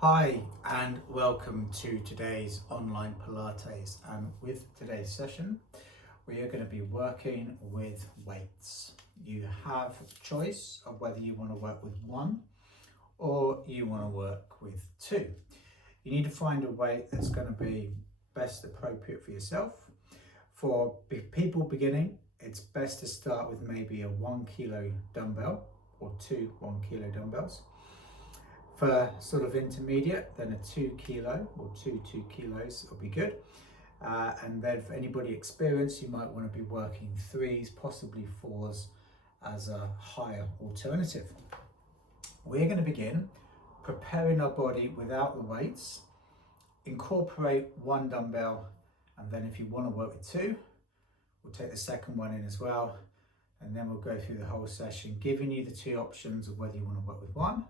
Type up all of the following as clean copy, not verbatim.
Hi and welcome to today's online Pilates, and with today's session we are going to be working with weights. You have a choice of whether you want to work with one or you want to work with two. You need to find a weight that's going to be best appropriate for yourself. For people beginning, it's best to start with maybe a 1 kilo dumbbell or two 1 kilo dumbbells. For sort of intermediate, then a 2 kilo or 2 kilos will be good. And then for anybody experienced, you might want to be working threes, possibly fours as a higher alternative. We're going to begin preparing our body without the weights. Incorporate one dumbbell, and then if you want to work with two, we'll take the second one in as well. And then we'll go through the whole session, giving you the two options of whether you want to work with one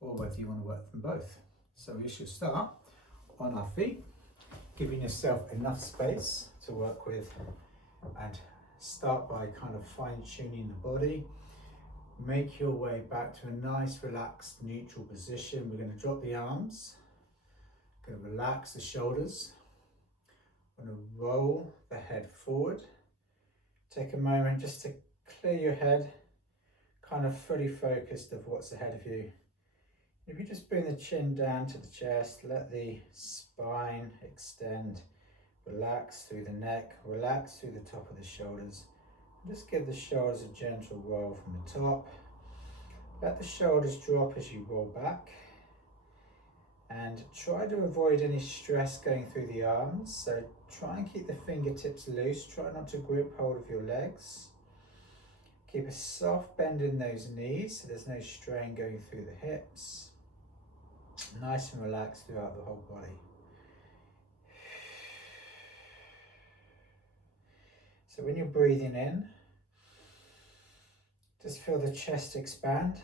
or whether you want to work them both. So we should start on our feet, giving yourself enough space to work with, and start by kind of fine-tuning the body. Make your way back to a nice relaxed neutral position. We're going to drop the arms, going to relax the shoulders, we're going to roll the head forward. Take a moment just to clear your head, kind of fully focused of what's ahead of you. If you just bring the chin down to the chest, let the spine extend, relax through the neck, relax through the top of the shoulders. Just give the shoulders a gentle roll from the top. Let the shoulders drop as you roll back. And try to avoid any stress going through the arms. So try and keep the fingertips loose. Try not to grip hold of your legs. Keep a soft bend in those knees so there's no strain going through the hips. Nice and relaxed throughout the whole body. So when you're breathing in, just feel the chest expand.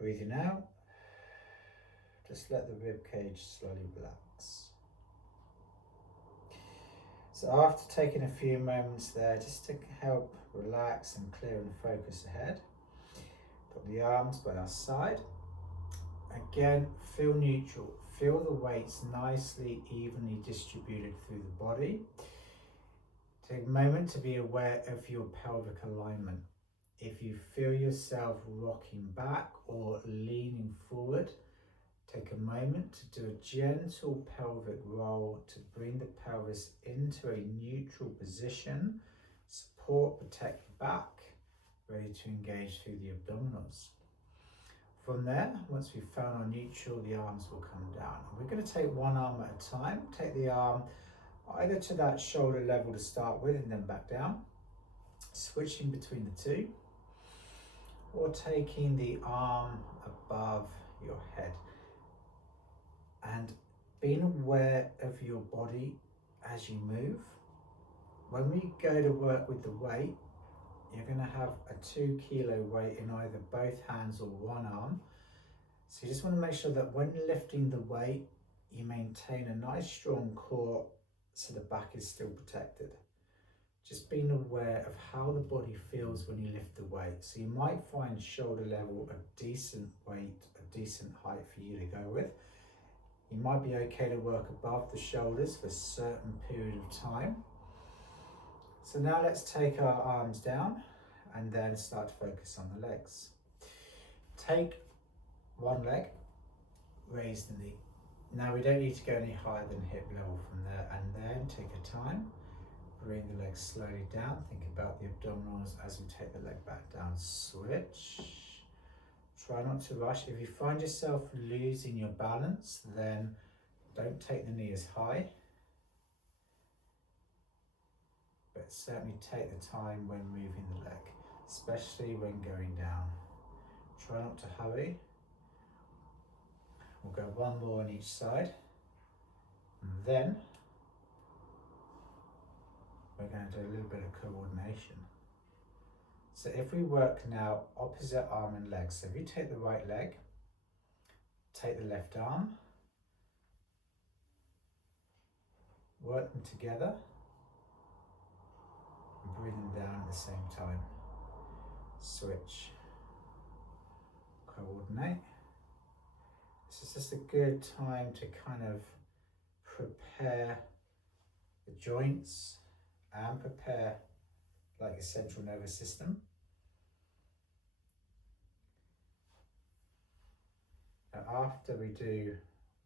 Breathing out, just let the rib cage slowly relax. So after taking a few moments there, just to help relax and clear and focus ahead, put the arms by our side. Again, feel neutral. Feel the weights nicely, evenly distributed through the body. Take a moment to be aware of your pelvic alignment. If you feel yourself rocking back or leaning forward, take a moment to do a gentle pelvic roll to bring the pelvis into a neutral position. Support, protect the back, ready to engage through the abdominals. From there, once we've found our neutral, the arms will come down. We're going to take one arm at a time. Take the arm either to that shoulder level to start with and then back down. Switching between the two. Or taking the arm above your head. And being aware of your body as you move. When we go to work with the weight, you're going to have a 2 kilo weight in either both hands or one arm. So you just want to make sure that when lifting the weight, you maintain a nice strong core so the back is still protected. Just being aware of how the body feels when you lift the weight. So you might find shoulder level a decent weight, a decent height for you to go with. You might be okay to work above the shoulders for a certain period of time. So now let's take our arms down and then start to focus on the legs. Take one leg, raise the knee. Now we don't need to go any higher than hip level from there, and then take a time, bring the legs slowly down, think about the abdominals as we take the leg back down, switch. Try not to rush. If you find yourself losing your balance, then don't take the knee as high. But certainly take the time when moving the leg, especially when going down. Try not to hurry. We'll go one more on each side. And then we're going to do a little bit of coordination. So if we work now opposite arm and leg, so if you take the right leg, take the left arm, work them together, and bring them down at the same time. Switch, coordinate, This is just a good time to kind of prepare the joints and prepare like your central nervous system. Now after we do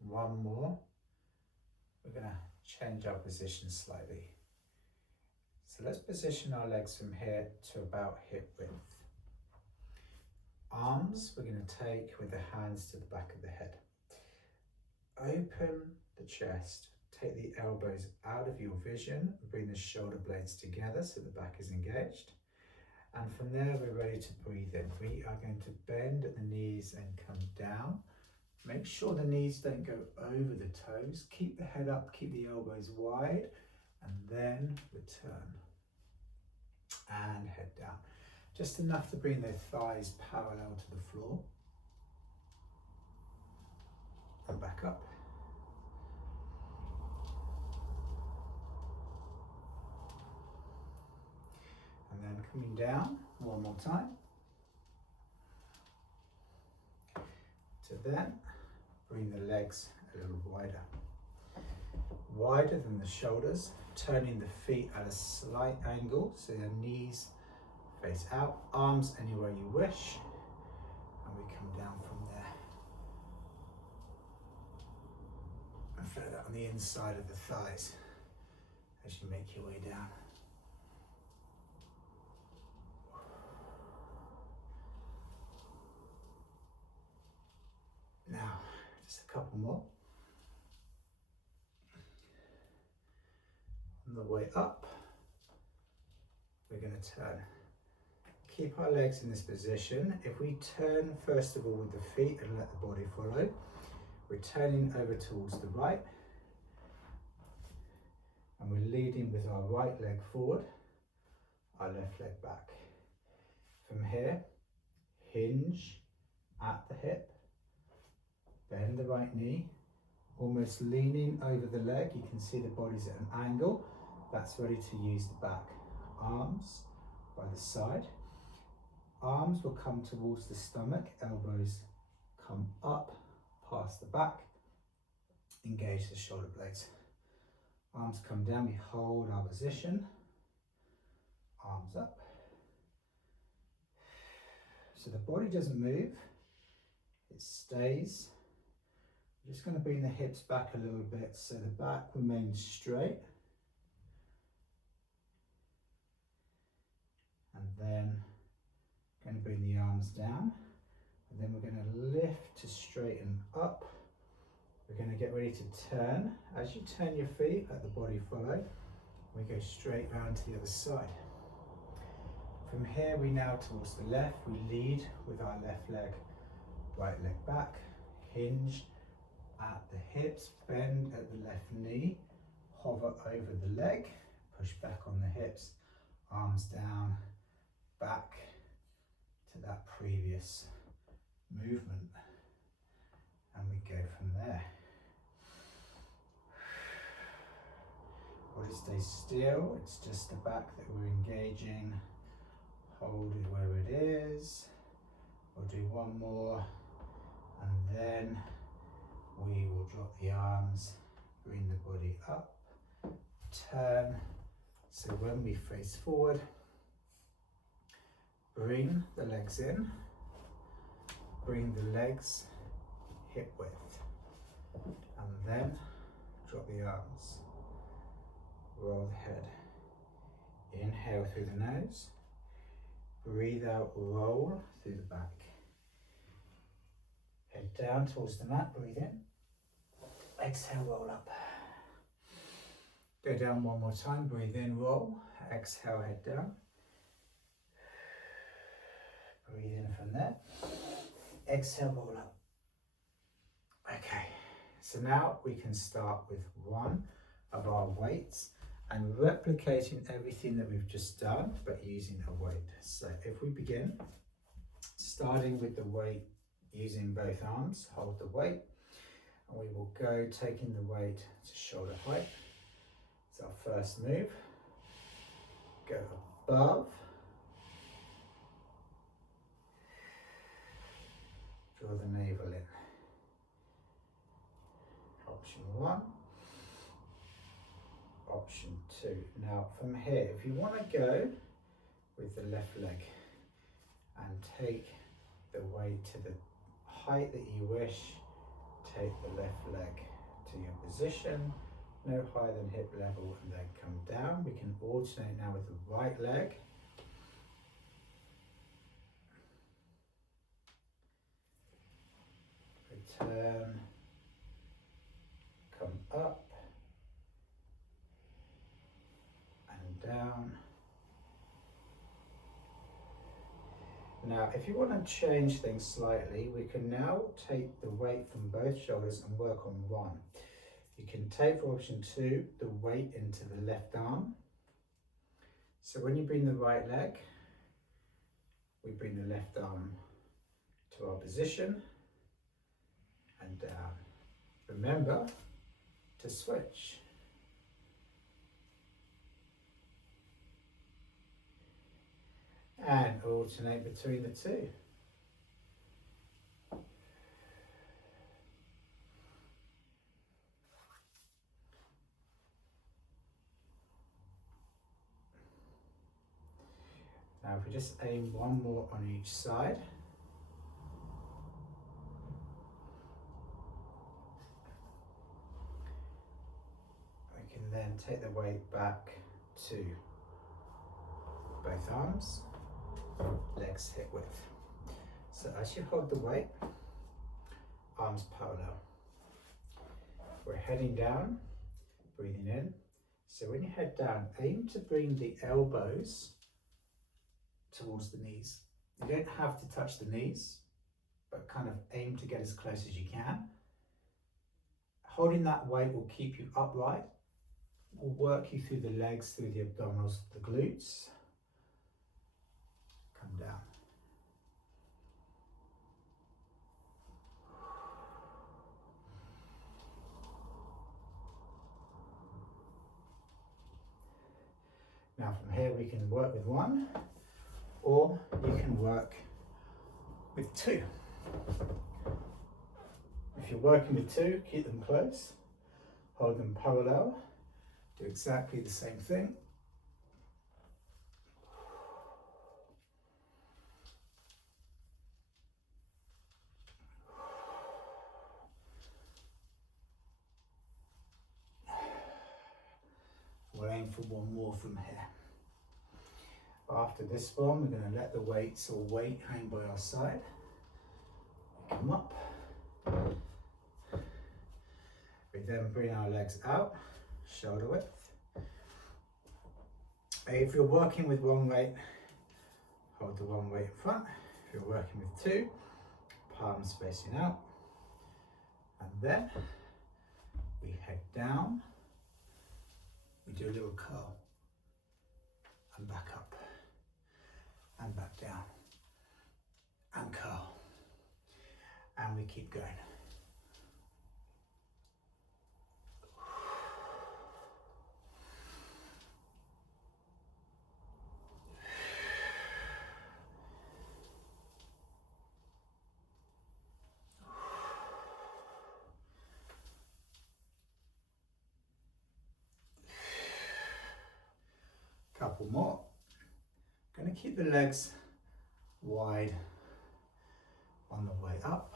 one more, we're going to change our position slightly. So let's position our legs from here to about hip width. Arms we're going to take with the hands to the back of the head. Open the chest, take the elbows out of your vision, bring the shoulder blades together so the back is engaged. And from there we're ready to breathe in. We are going to bend at the knees and come down. Make sure the knees don't go over the toes. Keep the head up, keep the elbows wide, and then return. And head down. Just enough to bring the thighs parallel to the floor. And back up. And then coming down one more time. To then bring the legs a little wider. Wider than the shoulders, turning the feet at a slight angle so your knees face out, arms anywhere you wish, and we come down from there. And feel that on the inside of the thighs as you make your way down. Now, just a couple more. On the way up, we're going to turn. Keep our legs in this position. If we turn first of all with the feet and let the body follow, we're turning over towards the right. And we're leading with our right leg forward, our left leg back. From here, hinge at the hip. Bend the right knee, almost leaning over the leg. You can see the body's at an angle. That's ready to use the back. Arms by the side. Arms will come towards the stomach. Elbows come up past the back. Engage the shoulder blades. Arms come down. We hold our position. Arms up. So the body doesn't move. It stays. I'm just going to bring the hips back a little bit so the back remains straight. And then going to bring the arms down. And then we're going to lift to straighten up. We're going to get ready to turn. As you turn your feet, let the body follow. We go straight round to the other side. From here we now towards the left. We lead with our left leg, right leg back, hinge at the hips, bend at the left knee, hover over the leg, push back on the hips, arms down, back to that previous movement, and we go from there. Body stays still, it's just the back that we're engaging. Hold it where it is. We'll do one more, and then we will drop the arms, bring the body up, turn. So when we face forward, bring the legs in, bring the legs hip width, and then drop the arms, roll the head. Inhale through the nose, breathe out, roll through the back. Head down towards the mat, breathe in. Exhale, roll up. Go down one more time, breathe in, roll. Exhale, head down. Breathe in from there. Exhale, roll up. Okay, so now we can start with one of our weights and replicating everything that we've just done, but using a weight. So if we begin, starting with the weight using both arms, hold the weight, and we will go taking the weight to shoulder height. It's our first move. Go above, draw the navel in, option 1, option 2. Now from here, if you want to go with the left leg and take the weight to the height that you wish, take the left leg to your position, no higher than hip level, and then come down. We can alternate now with the right leg. Return, come up and down. Now, if you want to change things slightly, we can now take the weight from both shoulders and work on one. You can take, for option 2, the weight into the left arm. So when you bring the right leg, we bring the left arm to our position and down. Remember to switch. And alternate between the two. Now if we just aim one more on each side. We can then take the weight back to both arms, legs hip width. So as you hold the weight, arms parallel. We're heading down, breathing in. So when you head down, aim to bring the elbows towards the knees. You don't have to touch the knees, but kind of aim to get as close as you can. Holding that weight will keep you upright, will work you through the legs, through the abdominals, the glutes. Come down. Now from here we can work with one, or you can work with two. If you're working with two, keep them close, hold them parallel, do exactly the same thing. We'll aim for one more from here. After this one, we're going to let the weights or weight hang by our side. Come up. We then bring our legs out, shoulder width. If you're working with one weight, hold the one weight in front. If you're working with two, palms facing out. And then we head down. We do a little curl and back up and back down and curl, and we keep going. Couple more. Going to keep the legs wide on the way up,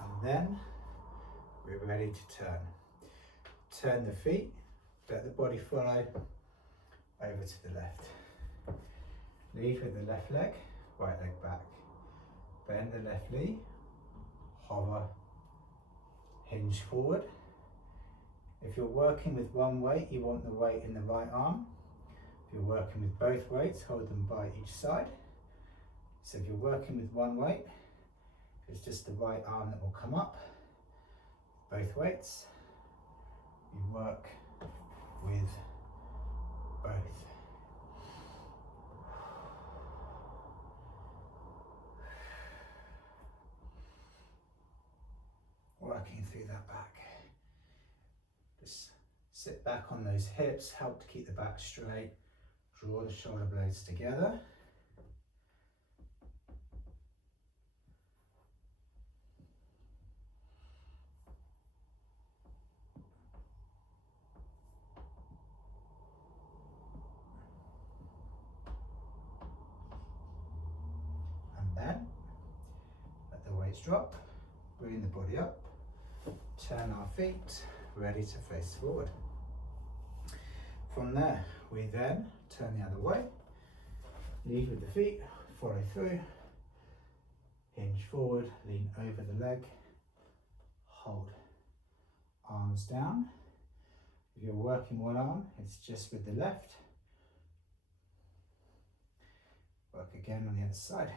and then we're ready to turn. Turn the feet, let the body follow over to the left. Lead with the left leg, right leg back. Bend the left knee, hover, hinge forward. If you're working with one weight, you want the weight in the right arm. If you're working with both weights, hold them by each side. So if you're working with one weight, it's just the right arm that will come up. Both weights, you work with both. Working through that back. Just sit back on those hips, help to keep the back straight. Draw the shoulder blades together. gaze drop, bring the body up, turn our feet, ready to face forward. From there, we then turn the other way, lead with the feet, follow through, hinge forward, lean over the leg, hold, arms down. If you're working one arm, it's just with the left. Work again on the other side.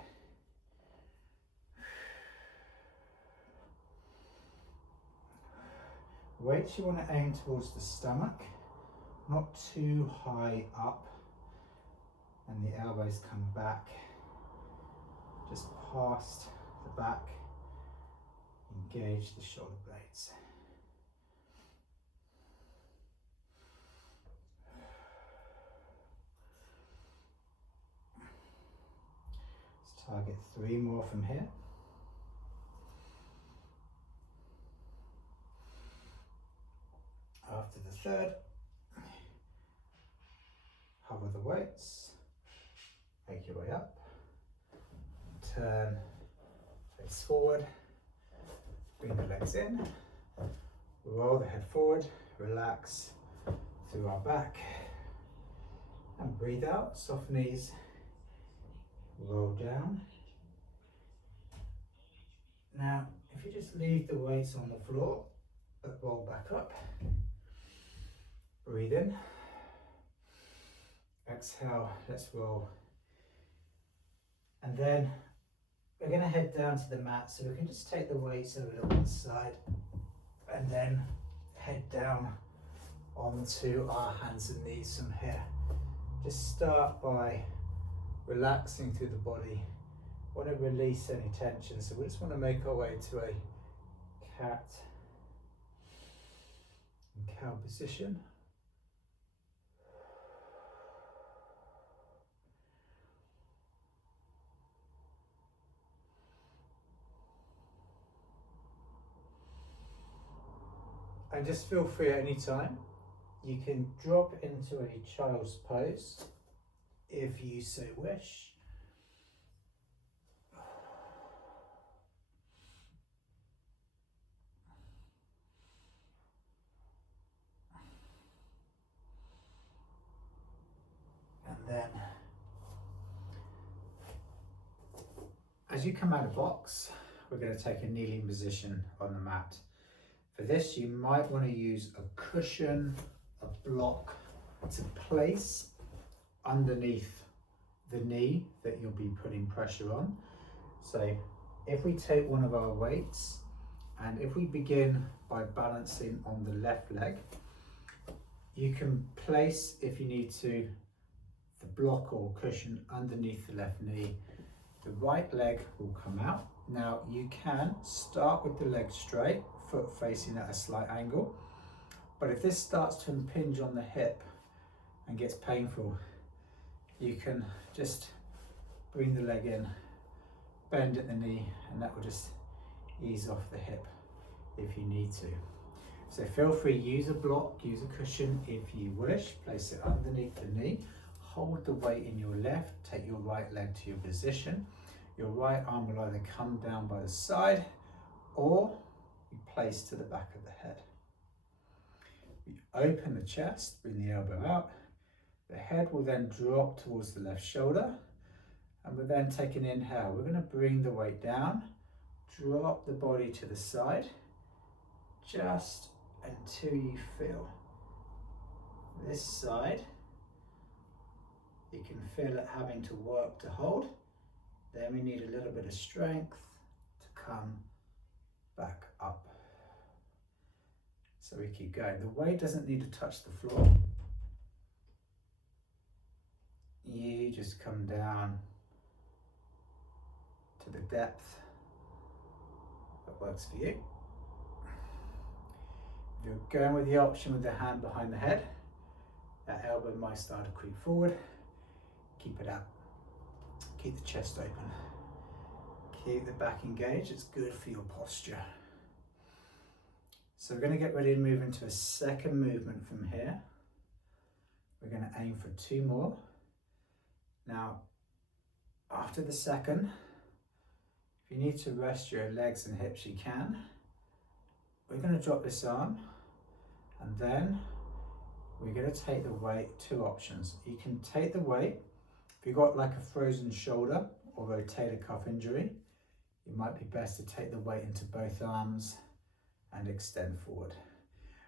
Weights you want to aim towards the stomach, not too high up, and the elbows come back, just past the back, engage the shoulder blades. Let's target 3 more from here. After the third, hover the weights, make your way up, turn, face forward, bring the legs in, roll the head forward, relax through our back, and breathe out, soft knees, roll down. Now, if you just leave the weights on the floor, but roll back up, breathe in, exhale, let's roll. And then we're going to head down to the mat, so we can just take the weights over to one side and then head down onto our hands and knees from here. Just start by relaxing through the body. Want to release any tension, so we just want to make our way to a cat and cow position. And just feel free at any time. You can drop into a child's pose if you so wish. And then, as you come out of the box, we're going to take a kneeling position on the mat. For this, you might want to use a cushion, a block to place underneath the knee that you'll be putting pressure on. So if we take one of our weights, and if we begin by balancing on the left leg, you can place, if you need to, the block or cushion underneath the left knee. The right leg will come out. Now you can start with the leg straight, foot facing at a slight angle, but if this starts to impinge on the hip and gets painful, you can just bring the leg in, bend at the knee, and that will just ease off the hip if you need to. So feel free, use a block, use a cushion if you wish, place it underneath the knee, hold the weight in your left, take your right leg to your position. Your right arm will either come down by the side or be placed to the back of the head. We open the chest, bring the elbow out. The head will then drop towards the left shoulder, and we'll then take an inhale. We're going to bring the weight down, drop the body to the side, just until you feel this side. You can feel it having to work to hold. Then we need a little bit of strength to come back up. So we keep going. The weight doesn't need to touch the floor. You just come down to the depth that works for you. If you're going with the option with the hand behind the head, that elbow might start to creep forward. Keep it out. Keep the chest open. Keep the back engaged. It's good for your posture. So we're going to get ready to move into a second movement from here. We're going to aim for 2 more. Now, after the second, If you need to rest your legs and hips, you can. We're going to drop this arm, and then we're going to take the weight. Two options. You can take the weight, if you've got like a frozen shoulder or rotator cuff injury, it might be best to take the weight into both arms and extend forward.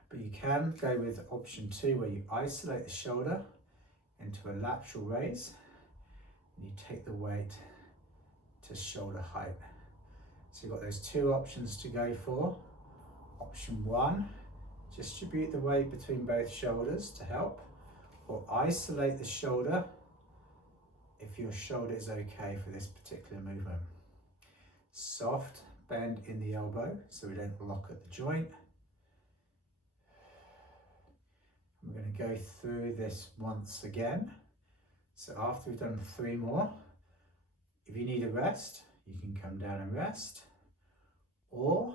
But you can go with option 2, where you isolate the shoulder into a lateral raise, and you take the weight to shoulder height. So you've got those two options to go for. Option 1, distribute the weight between both shoulders to help, or isolate the shoulder if your shoulder is okay for this particular movement. Soft bend in the elbow so we don't lock at the joint. We're going to go through this once again. So after we've done 3 more, if you need a rest, you can come down and rest, or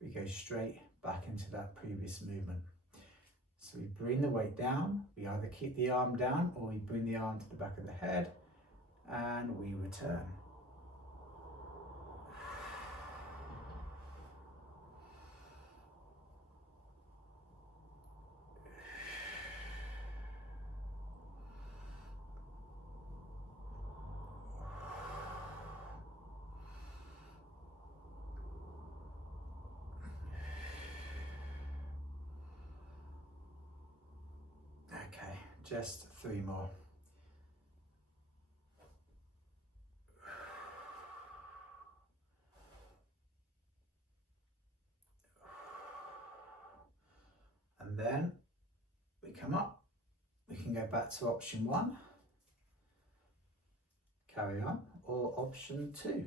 we go straight back into that previous movement. So we bring the weight down, we either keep the arm down or we bring the arm to the back of the head, and we return. Okay, just 3 more. And then we come up, we can go back to option 1, carry on, or option 2.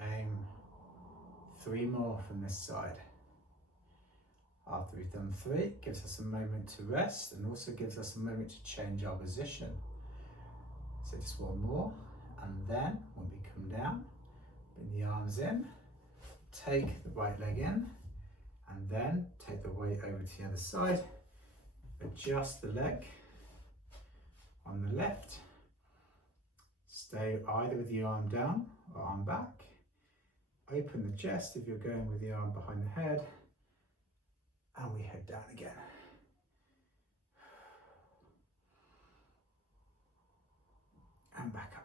Aim 3 more from this side. After we've done 3, it gives us a moment to rest and also gives us a moment to change our position. So just 1 more, and then when we come down, bring the arms in, take the right leg in, and then take the weight over to the other side, adjust the leg on the left, stay either with the arm down or arm back, open the chest if you're going with the arm behind the head, and we head down again. And back up.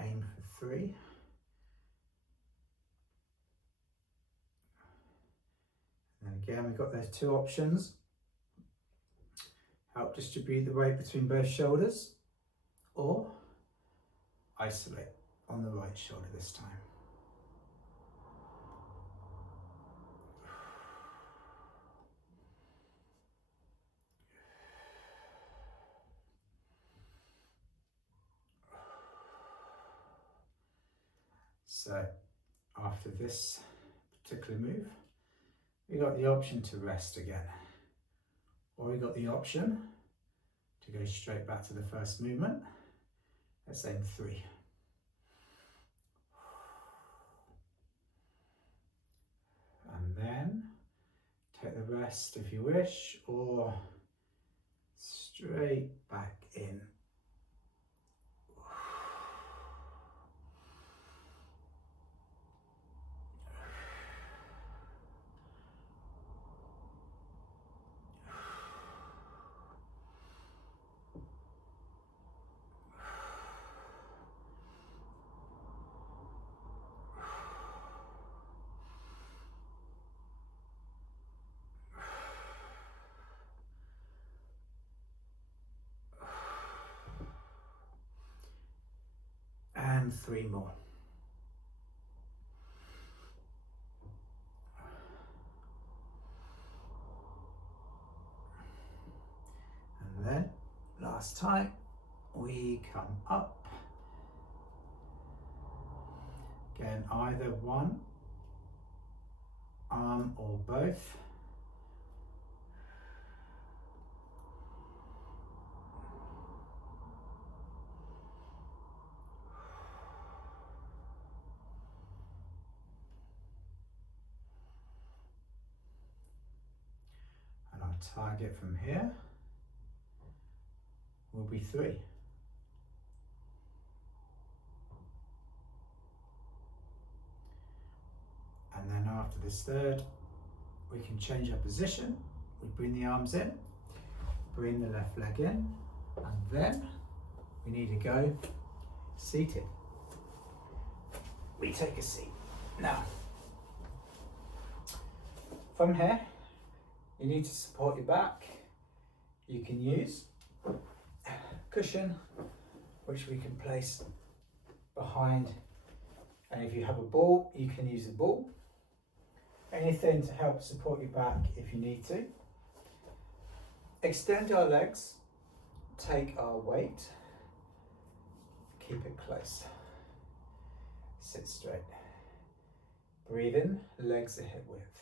Aim for 3. And again, we've got those 2 options. Help distribute the weight between both shoulders, or isolate on the right shoulder this time. So after this particular move, we got the option to rest again, or we got the option to go straight back to the first movement. Let's aim 3. And then take the rest if you wish, or straight back in. And 3 more. last time. We come up. Again, either one arm or both. And our target from here will be 3. And then after this third, we can change our position. We bring the arms in, bring the left leg in, and then we need to go seated. We take a seat. Now, from here, you need to support your back. You can use a cushion, which we can place behind. And if you have a ball, you can use a ball. Anything to help support your back if you need to. Extend our legs, take our weight, keep it close. Sit straight. Breathe in, legs are hip width.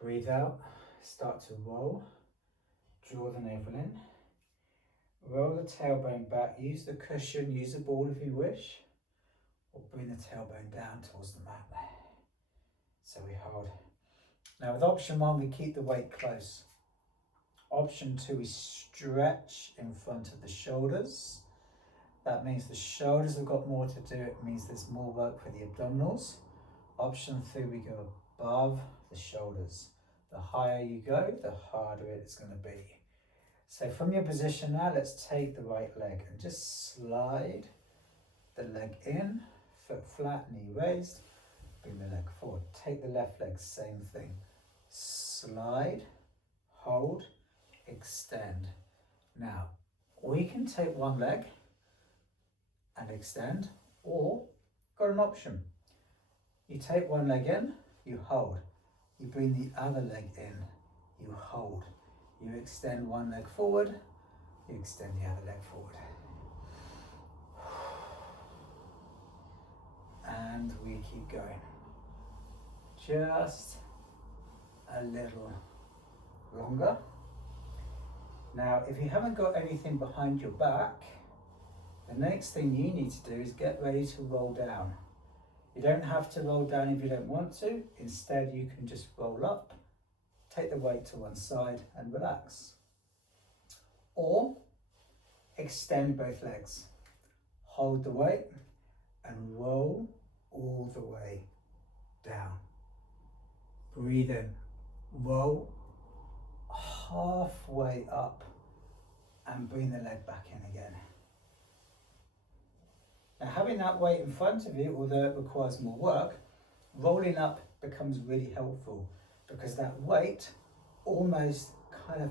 Breathe out, start to roll, draw the navel in. Roll the tailbone back, use the cushion, use a ball if you wish, or bring the tailbone down towards the mat. So we hold. Now with option 1, we keep the weight close. Option 2, we stretch in front of the shoulders. That means the shoulders have got more to do. It means there's more work for the abdominals. Option 3, we go above the shoulders. The higher you go, the harder it's going to be. So from your position now, let's take the right leg and just slide the leg in, foot flat, knee raised. Bring the leg forward. Take the left leg, same thing. Slide, hold, extend. Now, we can take one leg and extend, or got an option. You take one leg in, you hold. You bring the other leg in, you hold. You extend one leg forward, you extend the other leg forward. And we keep going. Just a little longer. Now, if you haven't got anything behind your back, the next thing you need to do is get ready to roll down. You don't have to roll down if you don't want to. Instead, you can just roll up, take the weight to one side and relax. Or extend both legs. Hold the weight and roll all the way down. Breathe in, roll halfway up and bring the leg back in again. Now having that weight in front of you, although it requires more work, rolling up becomes really helpful because that weight almost kind of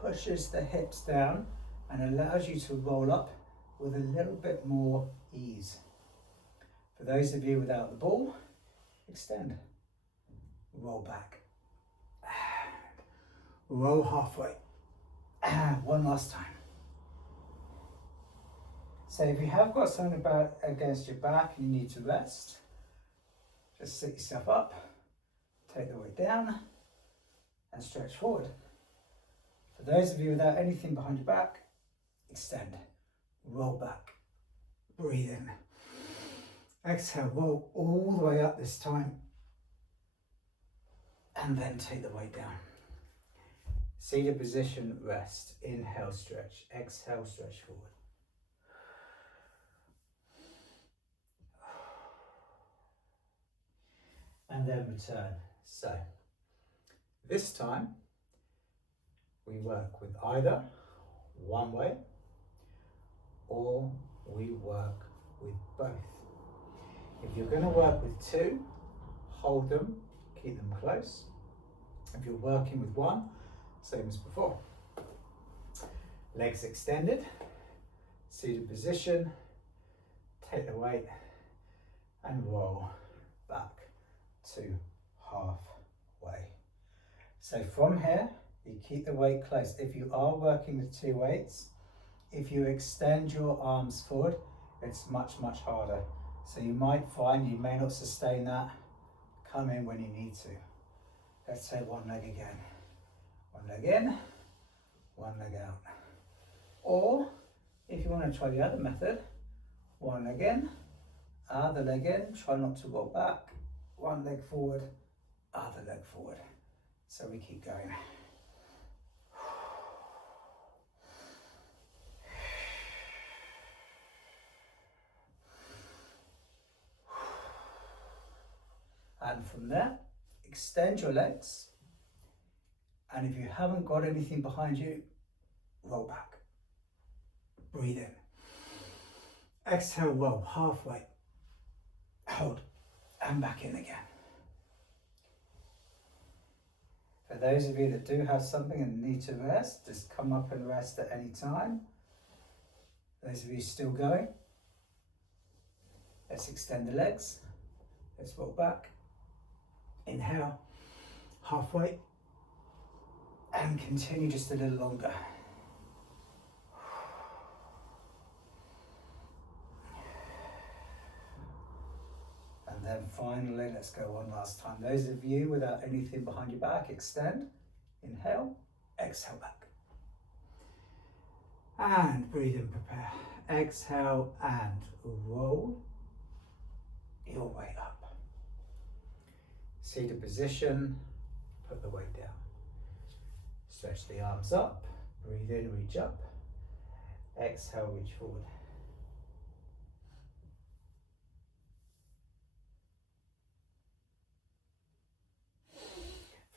pushes the hips down and allows you to roll up with a little bit more ease. For those of you without the ball, extend, roll back, roll halfway, one last time. So if you have got something against your back and you need to rest, just sit yourself up, take the weight down and stretch forward. For those of you without anything behind your back, extend, roll back, breathe in. Exhale, roll all the way up this time and then take the weight down. Seated position, rest, inhale, stretch, exhale, stretch forward. And then return. So this time we work with either one way or we work with both. If you're going to work with two, hold them, keep them close. If you're working with one, same as before. Legs extended, seated position, take the weight and roll back to halfway. So from here, you keep the weight close. If you are working with two weights, If you extend your arms forward, it's much harder. So you might find you may not sustain that. Come in when you need to. Let's take one leg again. One leg in, one leg out. Or if you want to try the other method, one leg in, other leg in, try not to roll back, one leg forward, other leg forward. So we keep going. And from there, extend your legs. And if you haven't got anything behind you, roll back. Breathe in. Exhale, roll halfway. Hold, and back in again. For those of you that do have something and need to rest, just come up and rest at any time. Those of you still going, let's extend the legs. Let's roll back. Inhale, halfway, and continue just a little longer. And then finally, let's go one last time. Those of you without anything behind your back, extend, inhale, exhale back. And breathe in, prepare. Exhale and roll your weight up. Seated position, put the weight down. Stretch the arms up, breathe in, reach up. Exhale, reach forward.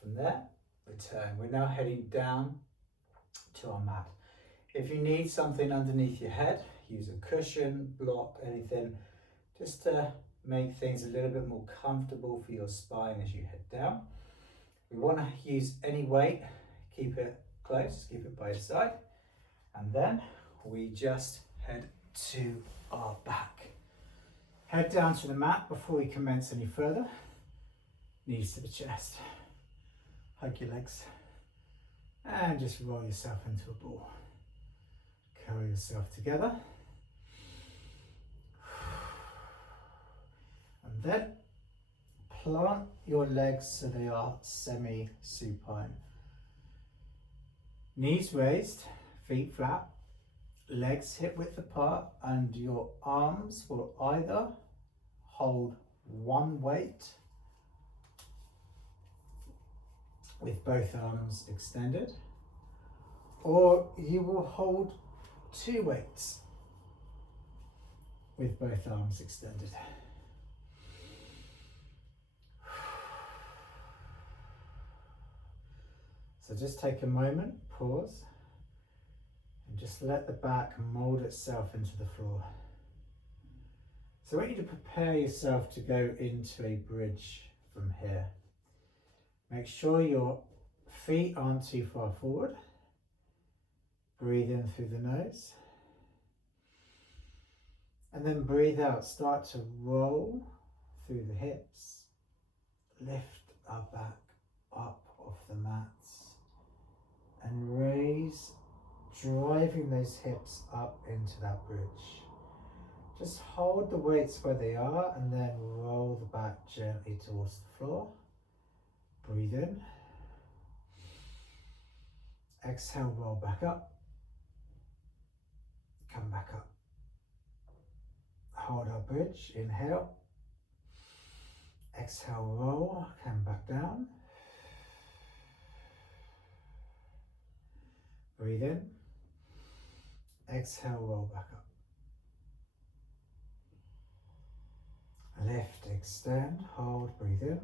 From there, return. We're now heading down to our mat. If you need something underneath your head, use a cushion, block, anything, just to make things a little bit more comfortable for your spine as you head down. We want to use any weight, keep it close, keep it by your side, and then we just head to our back. Head down to the mat before we commence any further. Knees to the chest. Hug your legs and just roll yourself into a ball. Curl yourself together. And then plant your legs so they are semi-supine. Knees raised, feet flat, legs hip width apart, and your arms will either hold one weight with both arms extended, or you will hold two weights with both arms extended. So just take a moment, pause, and just let the back mold itself into the floor. So I want you to prepare yourself to go into a bridge from here. Make sure your feet aren't too far forward. Breathe in through the nose. And then breathe out. Start to roll through the hips. Lift our back up off the mats. And raise, driving those hips up into that bridge. Just hold the weights where they are and then roll the back gently towards the floor. Breathe in. Exhale, roll back up. Come back up. Hold our bridge. Inhale. Exhale, roll. Come back down. Breathe in. Exhale, roll back up. Lift, extend, hold, breathe in.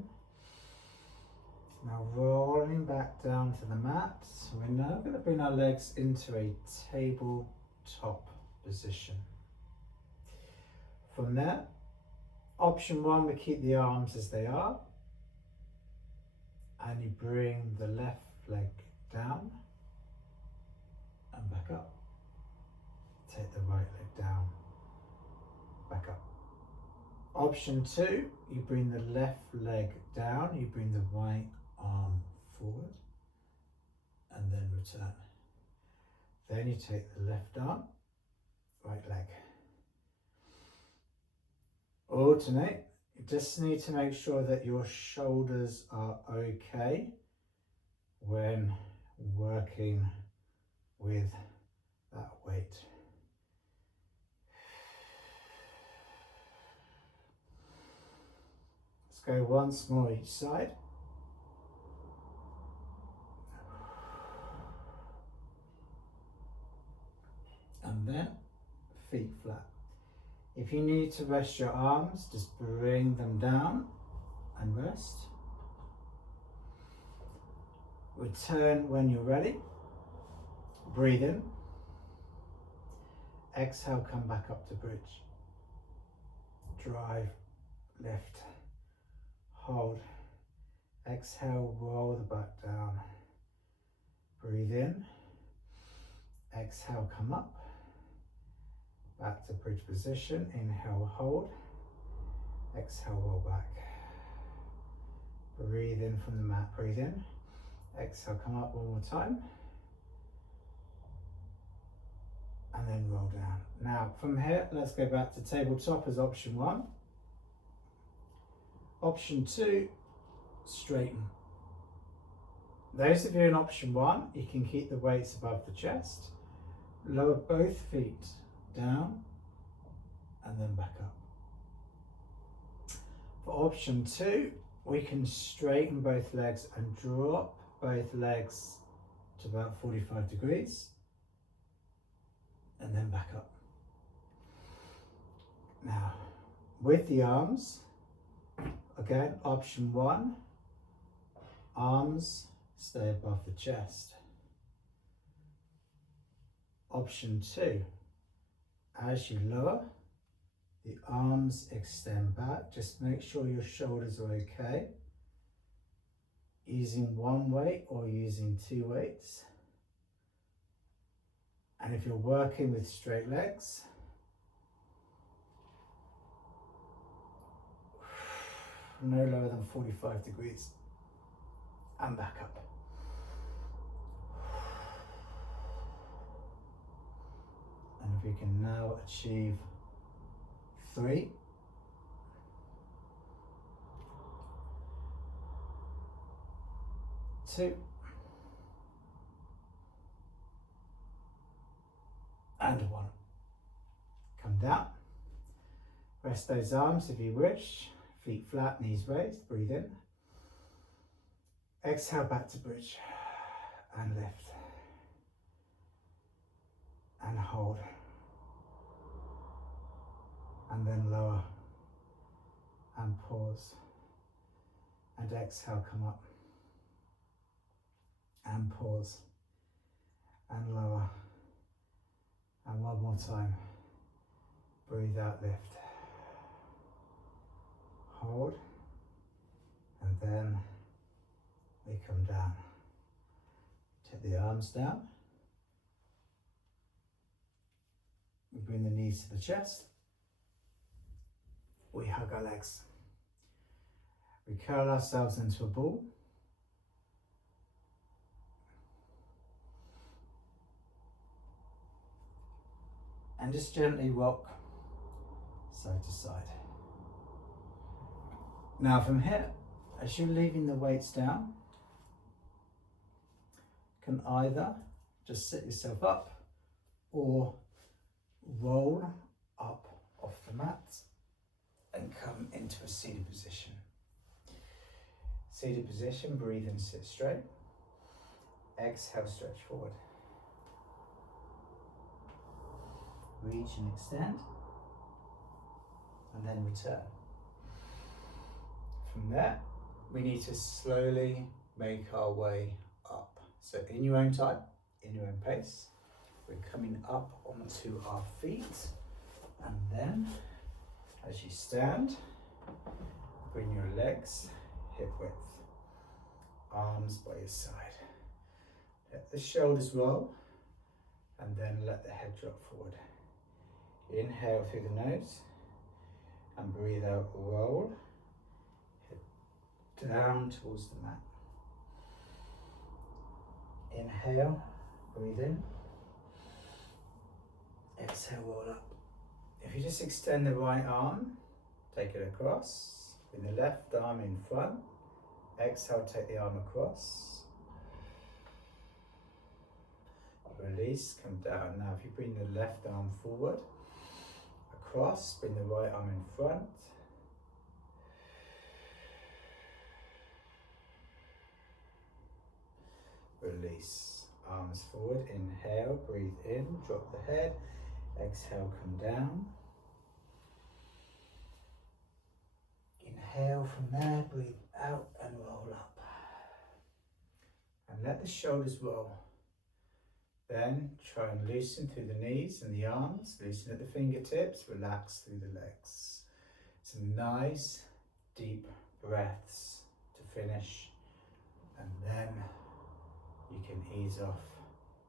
Now rolling back down to the mat. We're now going to bring our legs into a tabletop position. From there, option one, we keep the arms as they are. And you bring the left leg down and back up. Take the right leg down, back up. Option two, you bring the left leg down, you bring the right arm forward, and then return. Then you take the left arm right leg. Alternate. You just need to make sure that your shoulders are okay when working with that weight. Let's go once more each side. And then feet flat. If you need to rest your arms, just bring them down and rest. Return when you're ready. Breathe in. Exhale, come back up to bridge. Drive, lift, hold. Exhale, roll the back down. Breathe in. Exhale, come up. Back to bridge position. Inhale, hold. Exhale, roll back. Breathe in from the mat. Breathe in. Exhale, come up one more time. And then roll down. Now, from here, let's go back to tabletop as option 1. Option 2, straighten. Those of you in option 1, you can keep the weights above the chest. Lower both feet down and then back up. For option 2, we can straighten both legs and drop both legs to about 45 degrees and then back up. Now, with the arms, again, option 1, arms stay above the chest. Option 2, as you lower, the arms extend back. Just make sure your shoulders are okay. Using one weight or using 2 weights. And if you're working with straight legs, no lower than 45 degrees and back up. And if we can now achieve 3, 2, and 1. Come down. Rest those arms if you wish. Feet flat, knees raised. Breathe in. Exhale back to bridge. And lift. And hold. And then lower. And pause. And exhale, come up. And pause. And lower. And one more time. Breathe out, lift. Hold. And then we come down. Take the arms down. We bring the knees to the chest. We hug our legs. We curl ourselves into a ball. And just gently rock side to side. Now from here, as you're leaving the weights down, you can either just sit yourself up or roll up off the mat and come into a seated position. Seated position, breathe in, sit straight. Exhale, stretch forward. Reach and extend, and then return. From there, we need to slowly make our way up. So in your own time, in your own pace, we're coming up onto our feet, and then as you stand, bring your legs hip width, arms by your side. Let the shoulders roll, and then let the head drop forward. Inhale through the nose and breathe out, roll, head down towards the mat. Inhale, breathe in, exhale, roll up. If you just extend the right arm, take it across, bring the left arm in front, exhale, take the arm across, release, come down. Now if you bring the left arm forward, across, bring the right arm in front, release, arms forward, inhale, breathe in, drop the head, exhale, come down. Inhale from there, breathe out and roll up. And let the shoulders roll. Then try and loosen through the knees and the arms, loosen at the fingertips, relax through the legs. Some nice deep breaths to finish, and then you can ease off,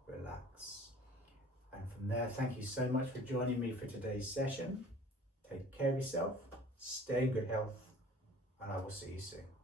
relax. And from there, thank you so much for joining me for today's session. Take care of yourself, stay in good health, and I will see you soon.